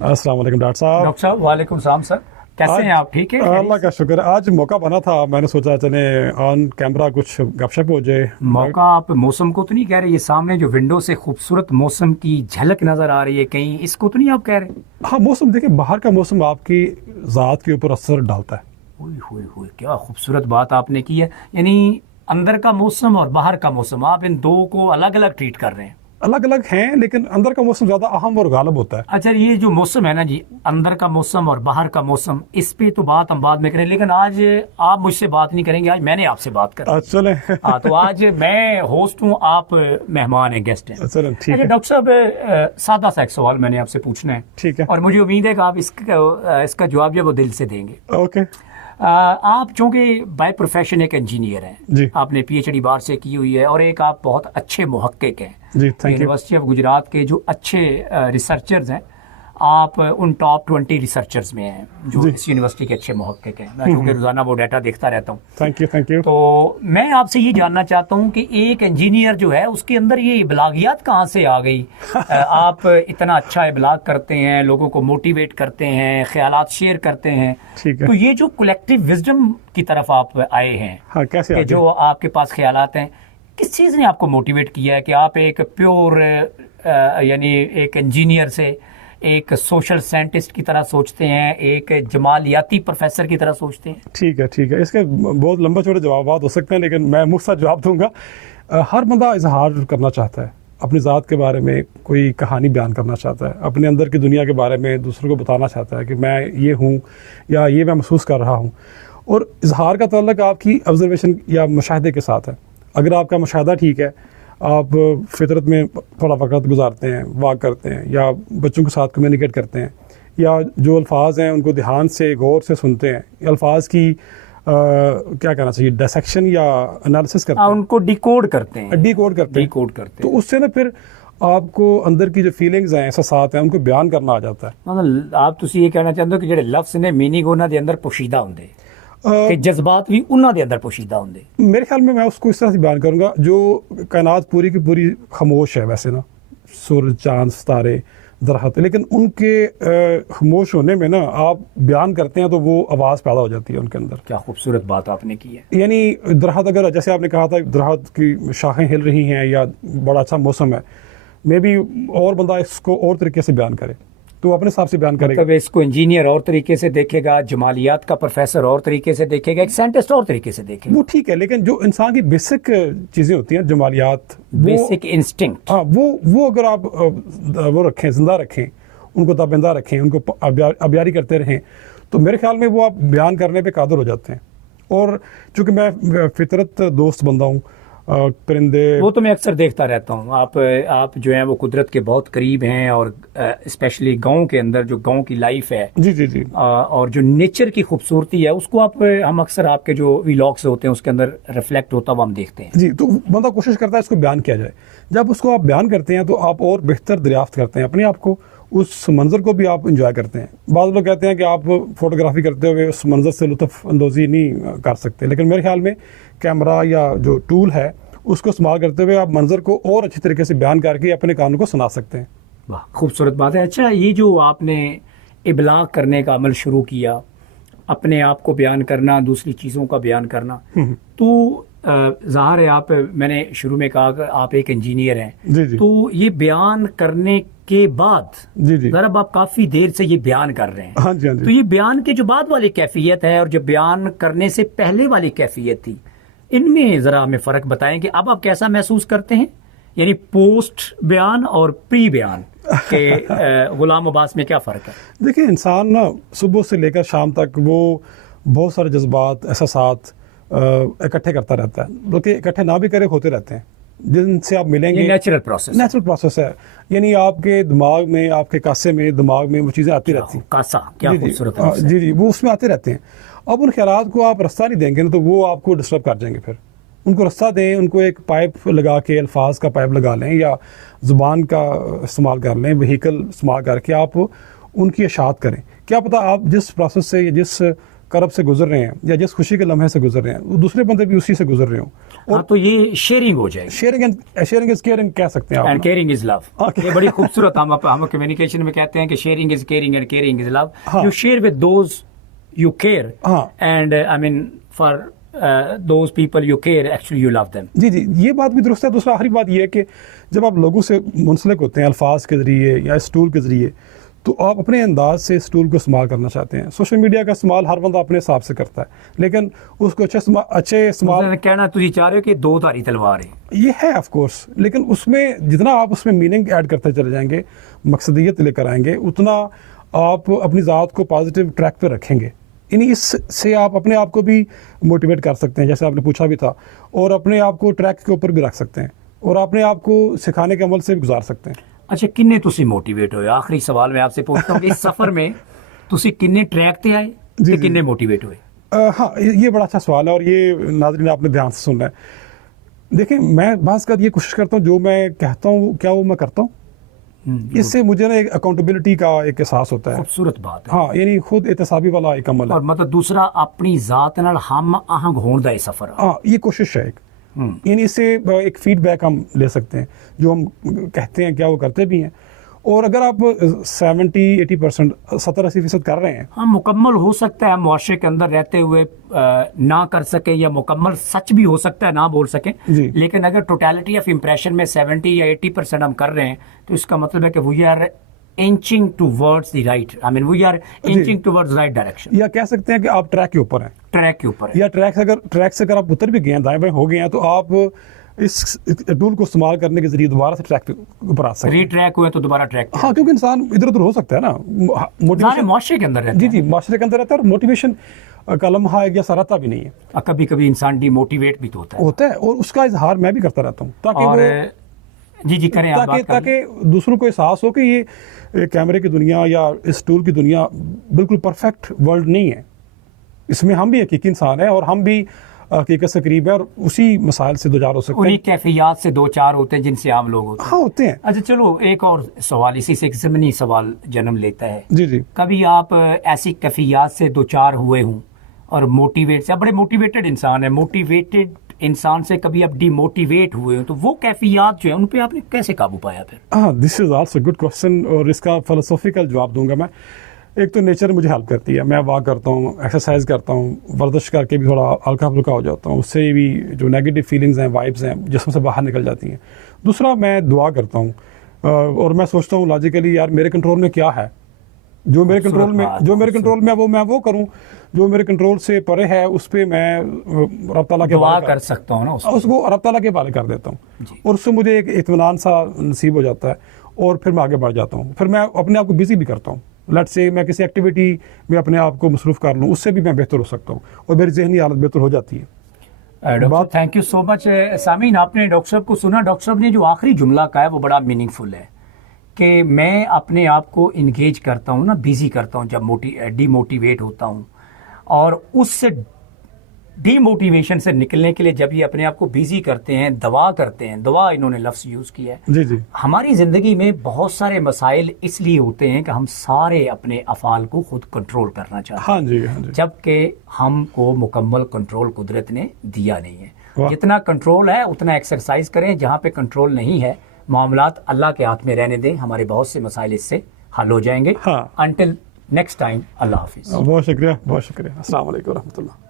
अस्सलाम वालेकुम डॉक्टर साहब। डॉक्टर साहब वालेकुम सलाम सर, कैसे हैं आप? ठीक है? अल्लाह का शुक्र। आज मौका बना था, मैंने सोचा चले ऑन कैमरा कुछ गपशप हो जाए। मौका आप मौसम को तो नहीं कह रहे? ये सामने जो विंडो से खूबसूरत मौसम की झलक नजर आ रही है, कहीं इसको तो नहीं आप कह रहे? हाँ, मौसम देखिए, बाहर का मौसम आपकी ज़ात के ऊपर असर डालता है। हुई हुई हुई, क्या खूबसूरत बात आपने की है। यानी अंदर का मौसम और बाहर का मौसम, आप इन दो को अलग अलग ट्रीट कर रहे हैं। अलग अलग हैं, लेकिन अंदर का मौसम ज़्यादा अहम और गालिब होता है। अच्छा, ये जो मौसम है ना जी, अंदर का मौसम और बाहर का मौसम, इस पे तो बात हम बाद में करें, लेकिन आज आप मुझसे बात नहीं करेंगे, आज मैंने आपसे बात कर। चले। हाँ, तो आज मैं होस्ट हूँ, आप मेहमान हैं, गेस्ट हैं। चलें, ठीक अच्छा है। डॉक्टर साहब, सादा सा एक सवाल मैंने आपसे पूछना है, ठीक है। और मुझे उम्मीद है कि आप इसका जवाब जो है वो दिल से देंगे। ओके आप चूंकि बाय प्रोफेशन एक इंजीनियर हैं जी, आपने पीएचडी बाहर से की हुई है, और एक आप बहुत अच्छे मुहक्किक हैं जी, thank you. University of Gujarat के जो अच्छे रिसर्चर्स हैं, आप उन टॉप 20 रिसर्चर्स में हैं जो जी। इस यूनिवर्सिटी के अच्छे मुहक्किक हैं। मैं चूंकि रोजाना वो डाटा देखता रहता हूँ, थैंक यू, थैंक यू। तो मैं आपसे ये जानना चाहता हूँ कि एक इंजीनियर जो है उसके अंदर ये इबलागियात कहाँ से आ गई? आप इतना अच्छा इबलाग करते हैं, लोगों को मोटिवेट करते हैं, ख्यालात शेयर करते हैं, ठीक है। तो ये जो कलेक्टिव विजडम की तरफ आप आए हैं, हाँ, कैसे कि आगे? जो आपके पास ख्यालात हैं, किस चीज़ ने आपको मोटिवेट किया है कि आप एक प्योर यानी एक इंजीनियर से एक सोशल साइंटिस्ट की तरह सोचते हैं, एक जमालियाती प्रोफेसर की तरह सोचते हैं? ठीक है, ठीक है। इसके बहुत लंबा चौड़े जवाब हो सकते हैं, लेकिन मैं मुख्तसर जवाब दूंगा। हर बंदा इजहार करना चाहता है, अपनी ज़ात के बारे में कोई कहानी बयान करना चाहता है, अपने अंदर की दुनिया के बारे में दूसरों को बताना चाहता है कि मैं ये हूँ या ये मैं महसूस कर रहा हूँ। और इजहार का ताल्लुक आपकी ऑब्जर्वेशन या मुशाहदे के साथ है। अगर आपका मुशाहदा ठीक है, आप फितरत में थोड़ा वक्त गुजारते हैं, वाक करते हैं, या बच्चों के साथ कम्युनिकेट करते हैं, या जो अल्फाज हैं उनको ध्यान से गौर से सुनते हैं, अल्फाज की क्या कहना चाहिए, डिसेक्शन या एनालिसिस करते हैं, उनको डिकोड करते हैं, डिकोड करते हैं, डिकोड करते तो हैं। उससे ना फिर आपको अंदर की जो फीलिंग्स हैं, एहसासात हैं, उनको बयान करना आ जाता है। मतलब आप तुसी ये कहना चाहते हो कि ਜਿਹੜੇ लफ्ज़ ने मीनिंग ਉਹਨਾਂ ਦੇ ਅੰਦਰ पोशीदा ਹੁੰਦੇ, कि जज्बात भी ਉਹਨਾਂ ਦੇ ਅੰਦਰ पोशीदा ਹੁੰਦੇ। मेरे ख्याल में मैं उसको इस तरह से बयान करूँगा, जो कायनात पूरी की पूरी खामोश है वैसे ना, सूरज, चांद, सितारे, दरख्त, लेकिन उनके खामोश होने में ना आप बयान करते हैं तो वो आवाज़ पैदा हो जाती है उनके अंदर। क्या खूबसूरत बात आपने की है। यानी दरख्त, अगर जैसे आपने कहा था दरख्त की शाखें हिल रही हैं या बड़ा अच्छा मौसम है, मे बी और बंदा इसको और तरीके से बयान करे तो वो अपने हिसाब से बयान करेगा। मतलब इसको इंजीनियर और तरीके से देखेगा, जमालियात का प्रोफेसर और तरीके से देखेगा, एक साइंटिस्ट और तरीके से देखेगा। वो ठीक है, लेकिन जो इंसान की बेसिक चीज़ें होती हैं, जमालियात, बेसिक इंस्टिंक्ट, हाँ, वो अगर आप वो रखें, जिंदा रखें, उनको ताबिंदा रखें, उनको अबियारी करते रहें, तो मेरे ख्याल में वो आप बयान करने पे कादिर हो जाते हैं। और चूँकि मैं फितरत दोस्त बंदा हूँ, परिंदे, वो तो मैं अक्सर देखता रहता हूँ। आप जो है वो कुदरत के बहुत करीब हैं, और स्पेशली गांव के अंदर जो गांव की लाइफ है, जी जी जी, और जो नेचर की खूबसूरती है, उसको हम अक्सर आपके जो व्लॉग्स होते हैं उसके अंदर रिफ्लेक्ट होता हुआ हम देखते हैं। जी। तो बंदा कोशिश करता है इसको बयान किया जाए। जब उसको आप बयान करते हैं तो आप और बेहतर दरियाफ्त करते हैं अपने आप को, उस मंज़र को भी आप इंजॉय करते हैं। बाद लोग कहते हैं कि आप फोटोग्राफी करते हुए उस मंज़र से लुत्फ़ अंदोज़ी नहीं कर सकते, लेकिन मेरे ख्याल में कैमरा या जो टूल है उसको इस्तेमाल करते हुए आप मंज़र को और अच्छी तरीके से बयान करके अपने कानों को सुना सकते हैं। वाह, खूबसूरत बात है। अच्छा, ये जो आपने इबलाग करने का अमल शुरू किया, अपने आप को बयान करना, दूसरी चीज़ों का बयान करना, तो ज़ाहिर है आप, मैंने शुरू में कहा कि आप एक इंजीनियर हैं, जी जी, तो ये बयान करने के बाद, जी जी, अगर अब आप काफ़ी देर से ये बयान कर रहे हैं, हाँ जी, हाँ तो जी। ये बयान के जो बाद वाली कैफियत है और जो बयान करने से पहले वाली कैफियत थी, इनमें ज़रा हमें फ़र्क बताएं कि अब आप कैसा महसूस करते हैं, यानी पोस्ट बयान और प्री बयान के गुलाम अब्बास में क्या फ़र्क है? देखिए, इंसान ना सुबह से लेकर शाम तक वो बहुत सारे जज्बात, एहसासात इकट्ठे करता रहता है, बल्कि इकट्ठे ना भी करे होते रहते हैं, जिनसे आप मिलेंगे। ये नेचुरल प्रोसेस, नेचुरल प्रोसेस है, यानी आपके दिमाग में, आपके कासे में, दिमाग में वो चीज़ें आती रहती हैं। कासा, क्या जी जी, खूबसूरत लफ्ज़ है। जी जी, वो उसमें आते रहते हैं। अब उन ख्यालात को आप रास्ता नहीं देंगे ना, तो वो आपको डिस्टर्ब कर जाएंगे। फिर उनको रास्ता दें, उनको एक पाइप लगा के, अल्फाज का पाइप लगा लें, या ज़ुबान का इस्तेमाल कर लें, व्हीकल इस्तेमाल करके आप उनकी इशाअत करें। क्या पता आप जिस प्रोसेस से या जिस करब से गुजर रहे हैं या जिस खुशी के लम्हे से गुजर रहे हैं, वो दूसरे बंदे भी उसी से गुजर रहे हों, हाँ, तो ये शेयरिंग हो जाएगी. शेयरिंग इज केयरिंग कह सकते हैं आप एंड ना। Caring is love. Okay. ये बड़ी खूबसूरत हम कम्युनिकेशन में कहते हैं कि sharing is caring and caring is love. हाँ. You share with those you care हाँ. And I mean for those people you care actually you love them. जी जी, ये बात भी दुरुस्त है. दूसरा आखिरी बात ये है कि जब आप लोगों से मुंसलिक होते हैं अल्फाज के ज़रिए या इस टूल के ज़रिए, तो आप अपने अंदाज से इस टूल को इस्तेमाल करना चाहते हैं. सोशल मीडिया का इस्तेमाल हर बंदा अपने हिसाब से करता है, लेकिन उसको अच्छे इस्तेमाल कहना तुझे चाह रहे हो कि दो धारी तलवार है. ये है ऑफ कोर्स, लेकिन उसमें जितना आप उसमें मीनिंग ऐड करते चले जाएंगे, मकसदियत लेकर आएंगे, उतना आप अपनी ज़ात को पॉजिटिव ट्रैक पे रखेंगे. यानी इससे आप अपने आप को भी मोटिवेट कर सकते हैं, जैसे आपने पूछा भी था, और अपने आप को ट्रैक के ऊपर भी रख सकते हैं, और अपने आप को सिखाने के अमल से भी गुजार सकते हैं. अच्छा, किन्ने तुसी मोटिवेट होए? आखिरी सवाल मैं आपसे पूछता हूँ कि इस सफर में तुसी किन्ने ट्रैक ते आए जी, ते जी. किन्ने मोटिवेट हुए? हाँ, ये बड़ा अच्छा सवाल है, और ये नाज़रीन आपने ध्यान से सुनना है. देखिए, मैं बात कर ये कोशिश करता हूँ, जो मैं कहता हूँ क्या वो मैं करता हूँ. इससे मुझे ना एक अकाउंटेबिलिटी का एक एहसास होता है. खूबसूरत बात है. हाँ, यानी खुद एहतसाबी वाला एक अमल है. और मतलब दूसरा अपनी जात नाल हम आहंग होने दा सफर. हाँ, ये कोशिश है एक. यानी इससे एक फीडबैक हम ले सकते हैं, जो हम कहते हैं क्या वो करते भी हैं. और अगर आप 70-80%, 70-80% कर रहे हैं, हम मुकम्मल हो सकता है हम मुआशरे के अंदर रहते हुए ना कर सके, या मुकम्मल सच भी हो सकता है ना बोल सके, जी. लेकिन अगर टोटलिटी ऑफ इम्प्रेशन में 70 या 80% हम कर रहे हैं, तो इसका मतलब है कि we are inching towards the right, I mean we are inching towards right direction. या कह सकते हैं कि आप ट्रैक के ऊपर हैं. ट्रैक के ऊपर है. या ट्रैक से अगर आप उतर भी गए हैं, दाएं बाएं हो गए हैं, तो आप इस टूल को इस्तेमाल करने के जरिए दोबारा से ट्रैक के ऊपर आ सकते हैं. रीट्रैक हुए तो दोबारा ट्रैक. हाँ, क्योंकि इंसान इधर उधर हो सकता है ना. सारे मोटिवेशन मुआशरे के अंदर रहते जी जी माशरे के अंदर रहता है, और मोटिवेशन का लम्हा एक जैसा रहता भी नहीं है. हैं. कभी कभी इंसान डिमोटिवेट भी तो होता है. और उसका इजहार मैं भी करता रहता हूँ, ताकि और वो जी करें आप बात करें. ताकि दूसरों को एहसास हो कि ये कैमरे की दुनिया या इस टूल की दुनिया बिल्कुल परफेक्ट वर्ल्ड नहीं है. इसमें हम भी हकीकी इंसान हैं, और हम भी हकीकत से करीब है, और उसी मसाइल से दो चार हो सकते उन्हीं हैं. कैफियत से दो चार होते हैं जिनसे आम लोग होते हैं. हाँ, होते हैं. अच्छा, चलो एक और सवाल इसी से एक ज़मीनी सवाल जन्म लेता है. जी जी. कभी आप ऐसी कैफियत से दो चार हुए हों और मोटिवेट से, आप बड़े मोटिवेटेड इंसान है, मोटिवेटेड इंसान से कभी आप डिमोटिवेट हुए हो, तो वो कैफियत जो है उन पे आपने कैसे काबू पाया फिर? हाँ, this is also good question, और इसका फिलोसॉफिकल जवाब दूंगा मैं. एक तो नेचर मुझे हेल्प करती है. मैं वॉक करता हूँ, एक्सरसाइज करता हूँ, वर्जिश करके भी थोड़ा हल्का फुल्का हो जाता हूँ. उससे भी जो नेगेटिव फीलिंग्स हैं, वाइब्स हैं, जिसमें से बाहर निकल जाती हैं. दूसरा, मैं दुआ करता हूँ, और मैं सोचता हूँ लॉजिकली, यार मेरे कंट्रोल में क्या है, जो मेरे कंट्रोल में वो मैं वो करूँ, जो मेरे कंट्रोल से परे है उस पर मैं रब ताला के दुआ हवाले कर सकता हूँ ना उसको रब ताला के हवाले कर देता हूँ, और उससे मुझे एक इत्मीनान सा नसीब हो जाता है, और फिर मैं आगे बढ़ जाता हूँ. फिर मैं अपने आप को बिजी भी करता हूँ. लेट्स से मैं किसी एक्टिविटी में अपने आप को मसरूफ़ कर लूँ, उससे भी मैं बेहतर हो सकता हूँ, और मेरी जहनी हालत बेहतर हो जाती है. Doctor, thank you so much. सामीन, आपने डॉक्टर साहब को सुना. डॉक्टर साहब ने जो आखिरी जुमला कहा है वो बड़ा मीनिंगफुल है कि मैं अपने आप को इंगेज करता हूँ ना, बिजी करता हूँ जब डिमोटिवेट होता हूँ, और उस डिमोटिवेशन से निकलने के लिए जब ये अपने आप को बिजी करते हैं, दवा करते हैं, दवा इन्होंने लफ्ज़ यूज़ किया है. जी जी. हमारी ज़िंदगी में बहुत सारे मसाइल इसलिए होते हैं कि हम सारे अपने अफ़ाल को खुद कंट्रोल करना चाहते हैं. हाँ जी, हाँ जी. जबकि हमको मुकम्मल कंट्रोल कुदरत ने दिया नहीं है. वाह. जितना कंट्रोल है उतना एक्सरसाइज करें. जहाँ पे कंट्रोल नहीं है, मामलात अल्लाह के हाथ में रहने दें. हमारे बहुत से मसाइल इससे हल हो जाएंगे. हाँ. अंटिल नेक्स्ट टाइम, अल्लाह हाफिज़. बहुत शुक्रिया. अस्सलाम वालेकुम रहमतुल्लाह.